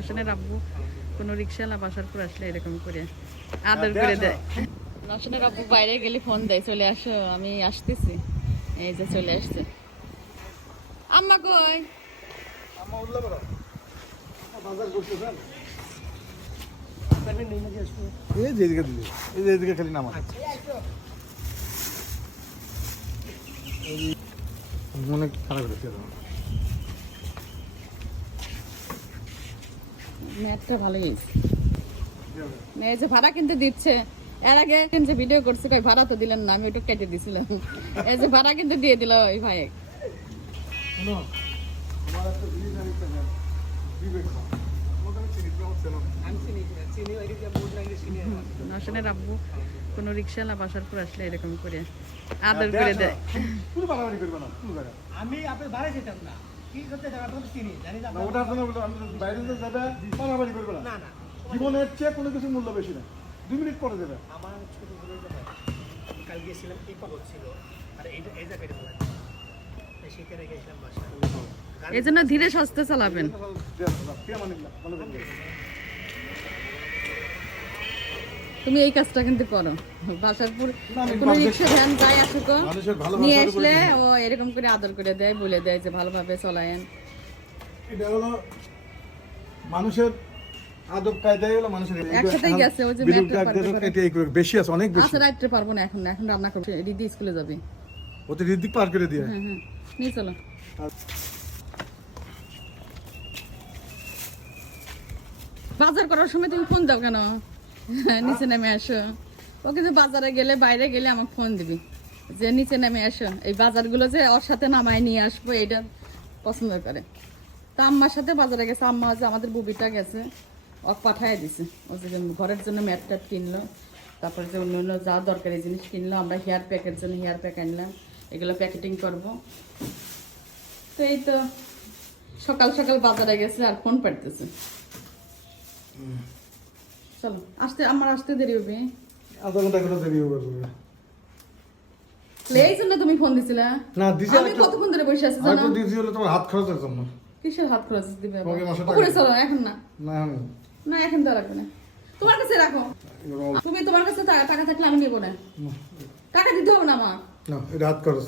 নশনের আব্বু কোনো রিক্সাওয়ালা বাসার পর আসলে এরকম করে আদর করে দেয়। নশনের আব্বু বাইরে গেলে ফোন দেয়, চলে আসো আমি আসতেছি। এই যে চলে আসছে। আম্মা কই? আম্মা উল্লা বড় বাজার করতে স্যার করবেন নেই নাকি আসবে এই যে এদিকে দিলে এই যে এদিকে খালি নামা মনে খারাপ হচ্ছে নেটটা ভালোই হয়েছে। মেয়ে যে ভাড়া কিনতে দিচ্ছে, এর আগে যে ভিডিও করছে কই ভাড়া তো দিলেন না, আমি ওটা কেটে দিছিলাম। এই যে ভাড়া কিন্তু দিয়ে দিল ওই ভাই। শোনো আমার একটা জিনিস আমি দিবে নশনের আব্বু কোনো রিক্সাওয়ালা বাসার পর আসলে এরকম করে আদর করে দেয়। পুরো বাড়াবাড়ি করবে না আমি আপনার বাড়ি যেতাম না, কি করতে যাবে আপনার চিনি জানি না। ওটার জন্য আমি বাইরে যাবে বাড়াবাড়ি করবে না। না না, জীবনের চেয়ে কোনো কিছু মূল্য বেশি না। 2 মিনিট পরে দেবে। আমার ছোট বলে আমি কাল গিয়েছিলাম এই পাগল ছিল আর এইটা এই জায়গাটা বলা সেখানে গেছিলাম বাসা। এই জন্য ধীরে সুস্থে চালাবেন। তুমি এই কাজটা কিন্তু করো। বাসারপুর কোনো রিক্সা ভ্যান যাই আসুক নিয়ে আসলে ও এরকম করে আদর করে দেয়, বলে দেয় যে ভালোভাবে চলায়েন। এটা হলো মানুষের আদব কায়দাই হলো মানুষের। একসাথেই গেছে ও যে বেশি আছে, অনেক বেশি। আচ্ছা রাইতে পারবো না, এখন এখন রান্না করতে রিদি স্কুলে যাবে। ও তো রিদিক পার করে দিয়ে। হ্যাঁ হ্যাঁ নিয়ে চলো। বাজার করার সময় তুমি ফোন দাও কেন? নিচে নেমে আসো। ও কিন্তু বাজারে গেলে বাইরে গেলে আমাকে ফোন দিবি যে নিচে নেমে আসো, এই বাজারগুলো যে ওর সাথে নামায় নিয়ে আসবো এটা পছন্দ করে। তা আম্মার সাথে বাজারে গেছে, আম্মা যে আমাদের বুবিটা গেছে ও পাঠায় দিছে। ও যে ঘরের জন্য ম্যাট ট্যাট কিনলো, তারপরে যে অন্য অন্য যা দরকারি জিনিস কিনলো। আমরা হেয়ার প্যাকের জন্য হেয়ার প্যাক আনলাম, এগুলো প্যাকেটিং করব। তো এই তো সকাল সকাল বাজারে গেছে আর ফোন পাঠতেছে। চলো আসতে, আমার আসতে দেরি হবে। আধা ঘন্টা করে দেরি হবে। এই জন্য তুমি ফোন দিছিলে? না দিছি, আমি কতক্ষণ ধরে বসে আছি জানো? হয়তো দিছি হলো তোমার হাত খরচের জন্য। কিসের হাত খরচ দিবে? তোমাকে মাসে টাকা করে চলো এখন না। না না এখন তো রাখবে না, তোমার কাছে রাখো। তুমি তোমার কাছে টাকা থাকলে আমি নেবো না, টাকা দিতে হবে না আমার। না এটা হাত খরচ।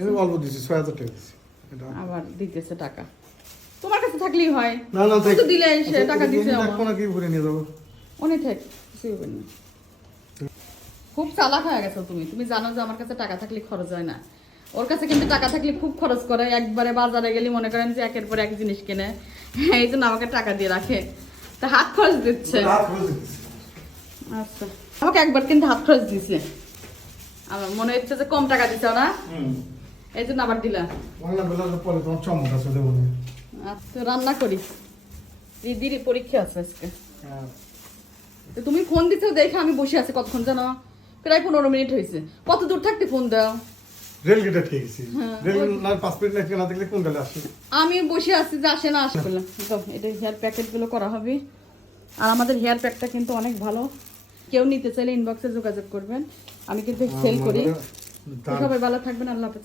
এটা অল্প দিছি, 6000 টাকা দিছি। এটা আবার দিতেছে টাকা, তোমার কাছে থাকলেই হয়। না না তুই তো দিলে সে টাকা দিতে হবে। কোন কি ঘুরে নিয়ে যাব? অনেক ঠিক কিছু হবে না। খুব চালাক হয়ে গেছো তুমি। তুমি জানো যে আমার কাছে টাকা থাকলে খরচ হয় না, ওর কাছে কিন্তু টাকা থাকলে খুব খরচ করে। একবারে বাজারে গেলে মনে করেন যে একের পর এক জিনিস কিনে, এই জন্য আমাকে টাকা দিয়ে রাখে। তা হাত খরচ দিচ্ছে। আচ্ছা আমাকে একবার কিন্তু হাত খরচ দিছে, আমার মনে হচ্ছে যে কম টাকা দিচ্ছ না, এই জন্য আবার দিলা। পরে তোমার চমক আছে দেবো। আচ্ছা রান্না করি, দিদির পরীক্ষা আছে আজকে। তো তুমি ফোন দিছো দেখে আমি বসে আছি কতক্ষণ জানো, প্রায় 15 মিনিট হয়েছে। কত দূর থাকতে ফোন দাও? রেলগেটে ঠিক আছে। রেল না 5 মিনিট লাগবে না, দেখলে কোন গেলে আসে। আমি বসে আছি যে আসে না আসে বললাম। তো এটা হেয়ার প্যাকেট গুলো করা হবে। আর আমাদের হেয়ার প্যাকটা কিন্তু অনেক ভালো, কেউ নিতে চাইলে ইনবক্সে যোগাযোগ করবেন। আমি কিন্তু সেল করি। সবাই ভালো থাকবেন, আল্লাহ হাফেজ।